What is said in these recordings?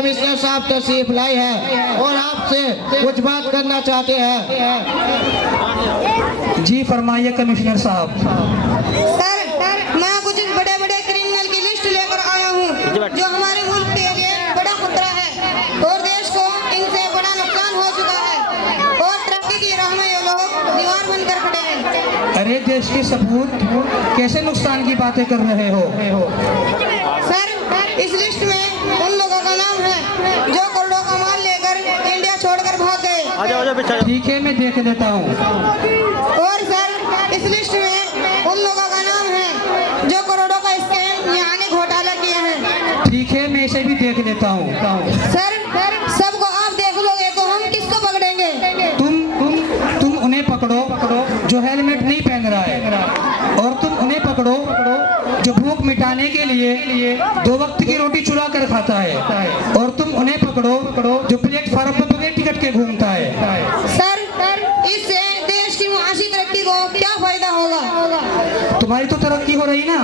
Commissioner साहब तशरीफ लाए हैं और आपसे कुछ बात करना चाहते हैं। जी फरमाइए कमिश्नर साहब। सर मैं कुछ बड़े बड़े क्रिमिनल की लिस्ट लेकर आया हूँ जो हमारे मुल्क के लिए बड़ा खतरा है और देश को इनसे बड़ा नुकसान हो चुका है और तरक्की की राह में ये लोग दीवार बनकर खड़े हैं। अरे देश के सपूत, कैसे नुकसान की बातें कर रहे हो? सर इस लिस्ट में उन लोगों का नाम है जो करोड़ों का माल लेकर इंडिया छोड़कर भाग गए। ठीक है, मैं देख लेता हूँ। और सर इस लिस्ट में उन लोगों का नाम है जो करोड़ों का स्कैम यानी घोटाला किए हैं। ठीक है, मैं इसे भी देख लेता हूँ। सर सबको आप देख लोगे तो हम किसको पकड़ेंगे? तुम उन्हें पकड़ो जो हेलमेट नहीं पहन रहा है, और तुम उन्हें पकड़ो जो भूख मिटाने के लिए 2 वक्त की रोटी चुरा कर खाता है, और तुम उन्हें पकड़ो जो प्लेटफार्म पर बगैर टिकट के घूमता है। सर इससे देश की मुआशी तरक्की को क्या फायदा होगा? तुम्हारी तो तरक्की हो रही ना।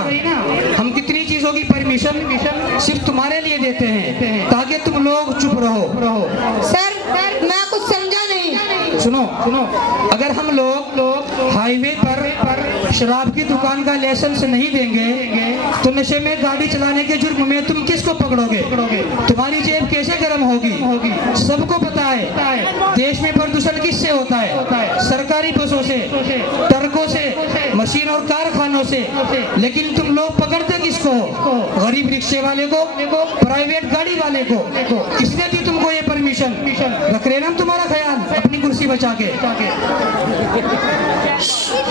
हम कितनी चीजों की परमिशन सिर्फ तुम्हारे लिए देते हैं ताकि तुम लोग चुप रहो। सर मैं कुछ समझा नहीं। सुनो, अगर हम लोग हाईवे पर शराब की दुकान का लाइसेंस नहीं देंगे तो नशे में गाड़ी चलाने के जुर्म में तुम किसको पकड़ोगे? तुम्हारी जेब कैसे गर्म होगी? सबको पता है देश में प्रदूषण किससे होता है? सरकारी बसों से, ट्रकों से, मशीन और कारखानों से। लेकिन तुम लोग पकड़ते किसको? गरीब रिक्शे वाले को, प्राइवेट गाड़ी वाले को। किसने दी तुमको ये परमिशन? रख लेना तुम्हारा ख्याल अपनी कुर्सी बचा के।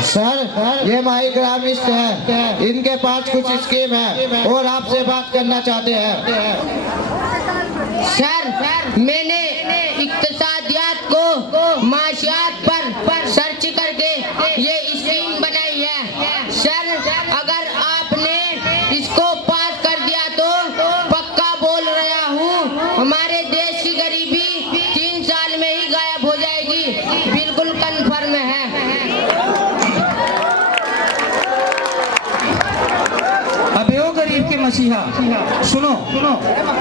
सर ये माही ग्रामिस्ट है, इनके पास कुछ स्कीम है और आपसे बात करना चाहते हैं। सर मैंने इक्तिसादियात को माशियात पर सर्च करके ये स्कीम बनाई है। सर अगर आपने इसको पास कर दिया तो पक्का बोल रहा हूँ हमारे देश की गरीबी 3 साल में ही गायब हो जाएगी। बिल्कुल कन्फर्म है। अबे ओ गरीब के मसीहा, सुनो,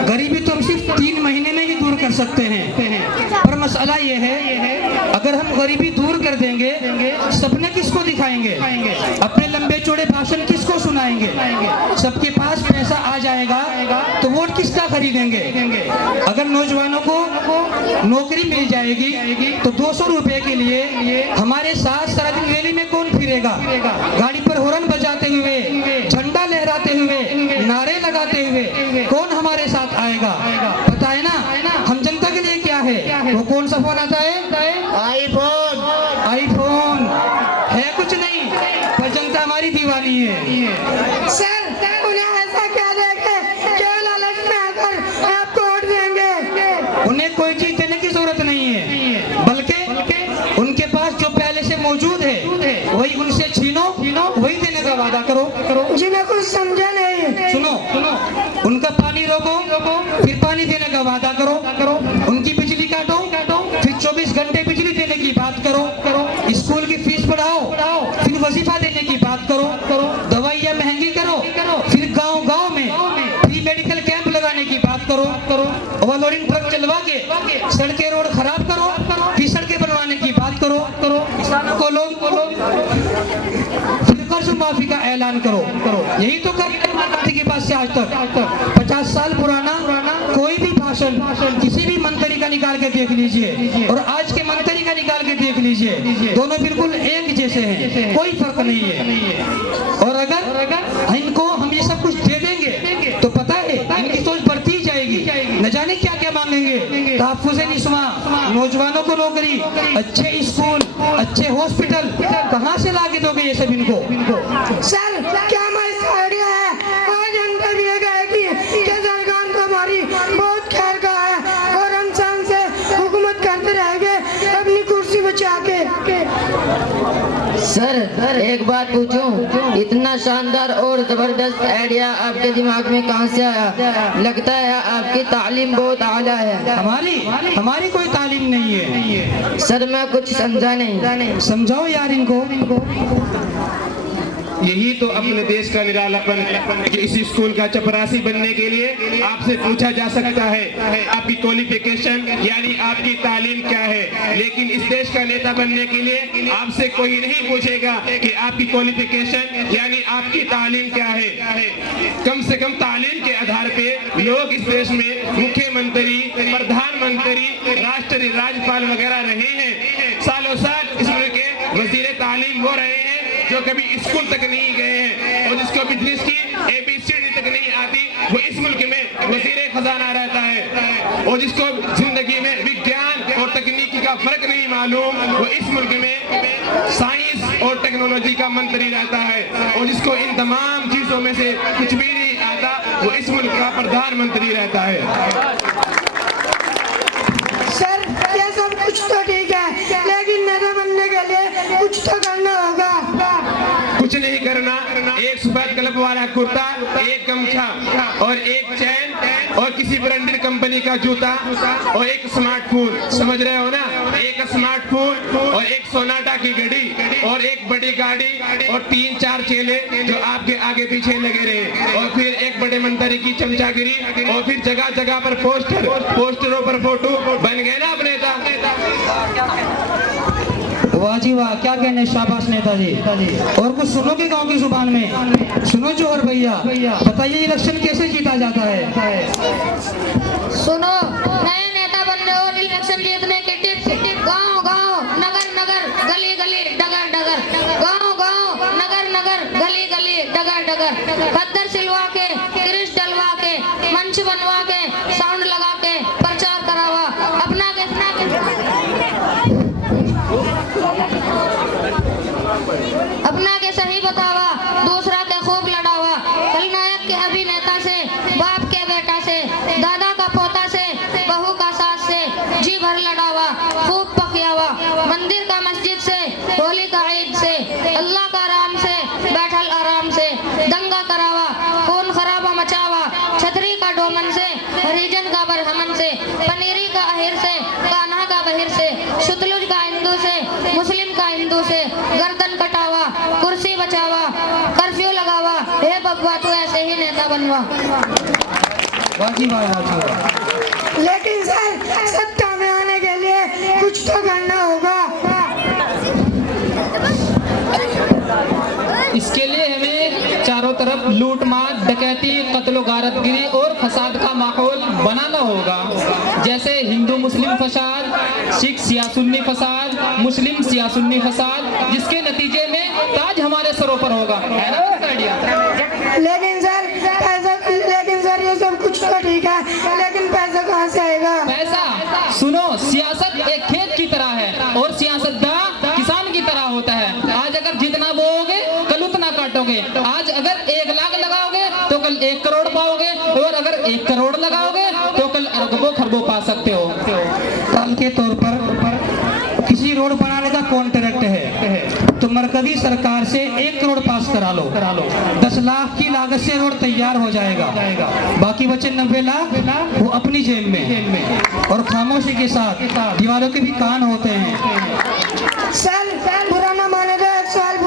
गरीबी तो हम सिर्फ 3 महीने में ही दूर कर सकते हैं, पर मसला ये है अगर हम गरीबी दूर कर देंगे सपने किसको दिखाएंगे? अपने लंबे चौड़े भाषण किसको सुनाएंगे? सबके पास पैसा आ जाएगा तो वोट किसका खरीदेंगे? अगर नौजवानों को नौकरी मिल जाएगी तो 200 रुपए के लिए हमारे साथ सारा दिन रैली में कौन फिरेगा? गाड़ी पर हॉर्न बजाते हुए, झंडा लहराते हुए, नारे लगाते हुए कौन हमारे साथ आएगा? पता है ना हम जनता के लिए क्या है? वो कौन सा फोन आता है? आईफोन है कुछ नहीं, पर जनता हमारी दीवानी है। सर उन्हें ऐसा क्या देखे जो लालच में आकर आपको वोट देंगे? उन्हें कोई चीज देने की जरूरत नहीं है, बल्कि उनके पास जो पहले से मौजूद है वही उनसे छीनो, वही देने का वादा करो। जिन्हें कुछ समझा नहीं। सुनो, उनका पानी रोको, फिर पानी देने का वादा करो। उनकी बिजली काटो, फिर 24 घंटे बिजली देने की बात करो। स्कूल की फीस बढ़ाओ, फिर वजीफा देने की बात करो। दवाइयाँ महंगी करो, फिर गांव में फ्री मेडिकल कैंप लगाने की बात करो। ओवरलोडिंग ट्रक चलवा के सड़कें रोड खराब करो, फिर सड़कें बनवाने की बात करो। किसानों को लोग कर्ज माफी का ऐलान करो। यही तो कर के पास से आज तक 50 साल पुराना कोई भी भाषण किसी भी मंत्री का निकाल के देख लीजिए और आज के मंत्री का निकाल के देख लीजिए, दोनों बिल्कुल एक जैसे हैं, कोई फर्क नहीं है। और अगर इनको हम ये सब कुछ दे देंगे तो पता है इनकी सोच बढ़ती जाएगी, न जाने क्या क्या मांगेंगे। तहफ्फुज़े निस्वा, नौजवानों को नौकरी, अच्छे स्कूल, अच्छे हॉस्पिटल, कहाँ से ला के दोगे ये सब इनको? सर क्या हमारी आइडिया है? आज जनता भी ये कहेगी कि सरकार तो हमारी बहुत खैर का है और हम शान से हुकूमत करते रहेंगे अपनी कुर्सी बचा के। सर एक बात पूछूं, इतना शानदार और जबरदस्त आइडिया आपके दिमाग में कहां से आया? लगता है आपकी तालीम बहुत आला है। हमारी कोई तालीम नहीं है। सर मैं कुछ समझा नहीं। समझाओ यार इनको। यही तो अपने देश का निरालापन है कि इस स्कूल का चपरासी बनने के लिए आपसे पूछा जा सकता है आपकी क्वालिफिकेशन यानी आपकी तालीम क्या है, लेकिन इस देश का नेता बनने के लिए आपसे कोई नहीं पूछेगा कि आपकी क्वालिफिकेशन यानी आपकी तालीम क्या है। कम से कम तालीम के आधार पे लोग इस देश में मुख्यमंत्री, प्रधानमंत्री, राष्ट्रीय राज्यपाल वगैरह रहे हैं। सालों साल इस मुल्क के वजीर तालीम वो रहे हैं जो कभी स्कूल तक नहीं गए हैं और जिसको बिजनेस की ABCD तक नहीं आती वो इस मुल्क में वजीर खजाना रहता है, और जिसको जिंदगी में विज्ञान और तकनीकी का फर्क नहीं मालूम वो इस मुल्क में साइंस और टेक्नोलॉजी का मंत्री रहता है, और जिसको इन तमाम चीजों में से कुछ भी नहीं आता वो इस मुल्क का प्रधानमंत्री रहता है। सर ये सब कुछ तो ठीक है, लेकिन नेता बनने के लिए कुछ तो करना होगा। कुछ नहीं करना, एक सफेद कलप वाला कुर्ता, एक गमछा और एक चैन और किसी ब्रांडेड कंपनी का जूता और एक स्मार्टफोन, समझ रहे हो ना, एक स्मार्टफोन और एक सोनाटा की घड़ी और एक बड़ी गाड़ी और 3-4 चेले जो आपके आगे पीछे लगे रहे, और फिर एक बड़े मंत्री की चमचागिरी, और फिर जगह जगह पर पोस्टरों पर फोटो बन गए ना अपने नेता। वाह जी वाह, क्या कहने, शाबाश नेताजी। और कुछ सुनोगे गांव की जुबान में? सुनो जोहर भैया, बताइए इलेक्शन कैसे जीता जाता है? सुनो, नए नेता बनने और इलेक्शन जीतने के टिप्स। गांव गांव, नगर नगर, गली गली, डगर डगर। गांव गांव, नगर नगर, गली गली, डगर डगर। पत्थर सिलवा के, क्रिश डलवा के, मंच बनवा के, साउंड लगा के प्रचार करावा। अपना के सही बतावा, दूसरा के खूब लड़ावा। खलनायक के अभिनेता से, बाप के बेटा से, दादा का पोता से, बहू का सास से जी भर लड़ावा, खूब पकियावा। मंदिर का मस्जिद से, होली का ईद से, अल्लाह का राम से, बैठल आराम से दंगा करावा, खून खराबा मचावा। छतरी का डोमन से, हरिजन का बरहमन से, पनीरी का अहिर से, कान्हा का बहिर से, शुतलुज का हिंदू से, मुस्लिम का हिंदू से गर्दन कटावा, कुर्सी बचावा, कर्फ्यू लगावा। हे बब्बा तू ऐसे ही नेता बनवा। वाजी वाह, वाजी वाह। लेकिन सर सत्ता में आने के लिए कुछ तो करना होगा। इसके लिए हमें चारों तरफ लूट मार, डकैती, कत्ल गारतगिरी और फसाद का माहौल बनाना होगा। जैसे हिंदू मुस्लिम फसाद, सिख सिया सुन्नी फसाद, मुस्लिम सिया सुन्नी फसाद, जिसके नतीजे में ताज हमारे सरों पर होगा, है ना आइडिया? लेकिन सर ये सब कुछ तो ठीक है, लेकिन पैसा कहाँ से आएगा? पैसा सुनो, सियासत एक खेत की तरह है और सियासतदान किसान की तरह होता है। आज अगर जितना बोओगे कल उतना काटोगे। आज अगर 1 लाख लगाओगे तो कल 1 करोड़ पाओगे, और अगर 1 करोड़ लगाओगे तो कल अरबों खरबों पा सकते हो। ताल के तौर पर किसी रोड बनाने का कॉन्ट्रैक्ट है तो मरकजी सरकार से 1 करोड़ पास करा लो, 10 लाख की लागत से रोड तैयार हो जाएगा। बाकी बचे 90 लाख वो अपनी जेब में, और खामोशी के साथ दीवारों के भी कान होते हैं। सर बुरा ना माने तो एक सवाल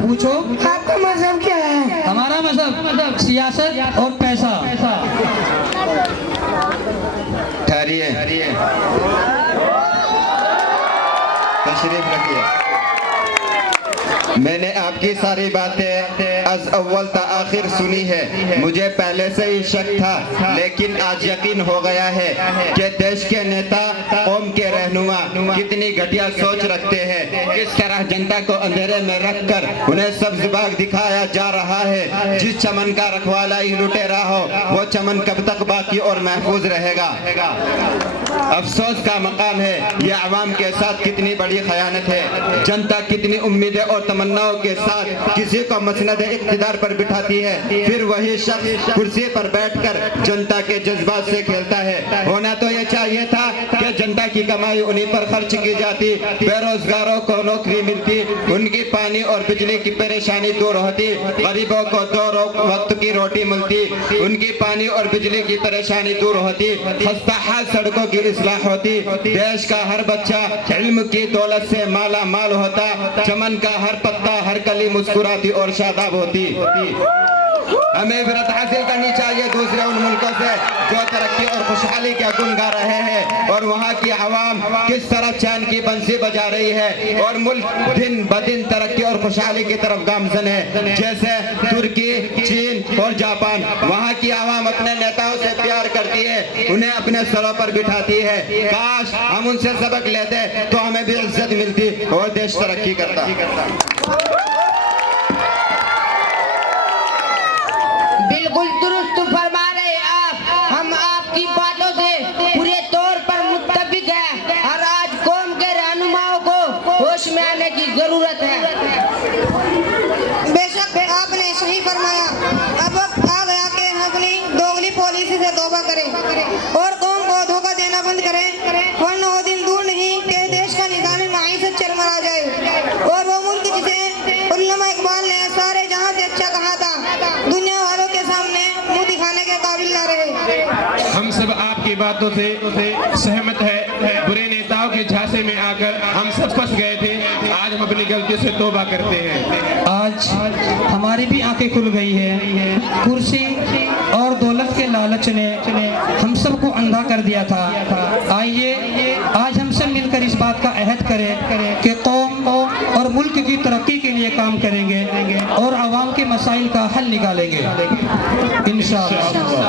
पूछो, आपका मजहब क्या है? हमारा मजहब सियासत और पैसा। ठहरिए, तशरीफ रखिए। मैंने आपकी सारी बातें अज अव्वल ता आखिर सुनी है। मुझे पहले से ही शक था, लेकिन आज यकीन हो गया है कि देश के नेता, कौम के रहनुमा कितनी घटिया सोच रखते हैं। किस तरह जनता को अंधेरे में रखकर उन्हें सब्ज बाग दिखाया जा रहा है। जिस चमन का रखवाला ही लुटेरा हो, वो चमन कब तक बाकी और महफूज रहेगा? अफसोस का मकाम है, ये आवाम के साथ कितनी बड़ी खयानत है। जनता कितनी उम्मीदें और तमन्नाओं के साथ किसी को मसनद इख्तिदार पर बिठाती है, फिर वही शख्स कुर्सी पर बैठकर जनता के जज्बात से खेलता है। होना तो ये चाहिए था कि जनता की कमाई उन्हीं पर खर्च की जाती, बेरोजगारों को नौकरी मिलती, उनकी पानी पानी और बिजली की परेशानी दूर होती, गरीबों को 2 वक्त की रोटी मिलती, उनकी पानी और बिजली की परेशानी दूर होती, खस्ता हाल सड़कों की इस्लाह होती, देश का हर बच्चा इल्म की दौलत से माला माल होता, चमन का हर पत्ता हर कली मुस्कुराती और शादाब होती। हमें इबरत हासिल करनी चाहिए दूसरे उन मुल्कों से जो तरक्की और खुशहाली के गुन गा रहे हैं और वहाँ की आवाम किस तरह चैन की बंसी बजा रही है और मुल्क दिन ब दिन तरक्की और खुशहाली की तरफ गामजन है। जैसे तुर्की, चीन और जापान, वहाँ की आवाम अपने नेताओं से प्यार करती है, उन्हें अपने सरों पर बिठाती है। काश हम उनसे सबक लेते तो हमें भी इज्जत मिलती और देश तरक्की करता। बिल्कुल दुरुस्त फरमा रहे आप। हम आपकी बातों से पूरे तौर पर मुत्तफिक हैं और आज कौम के रहनुमाओं को होश में आने की जरूरत है। बेशक आपने सही फरमाया। अब वक्त आ गया कि हम अपनी दोगली पॉलिसी से तौबा करें और कौम को धोखा देना बंद करें, वरना वो दिन दूर नहीं कि देश का निज़ाम मईशत चरमरा जाए और वो मुल्क जिसे उल्लमा इकबाल ने सारे जहां से अच्छा कहा था, दुनिया वालों के सामने मुंह दिखाने के काबिल न रहे। हम सब आपकी बातों से सहमत है। बुरे नेताओं के झांसे में आकर हम सब फंस गए थे। आज हम अपनी गलती से तौबा करते हैं। आज हमारी भी आंखें खुल गई है। कुर्सी और दौलत के लालच ने हम सबको अंधा कर दिया था। आइए आज हम सब मिलकर इस बात का अहद करें कि कौम और मुल्क की तरक्की के लिए काम करेंगे और आवाम के मसाइल का हल निकालेंगे इंशाअल्लाह।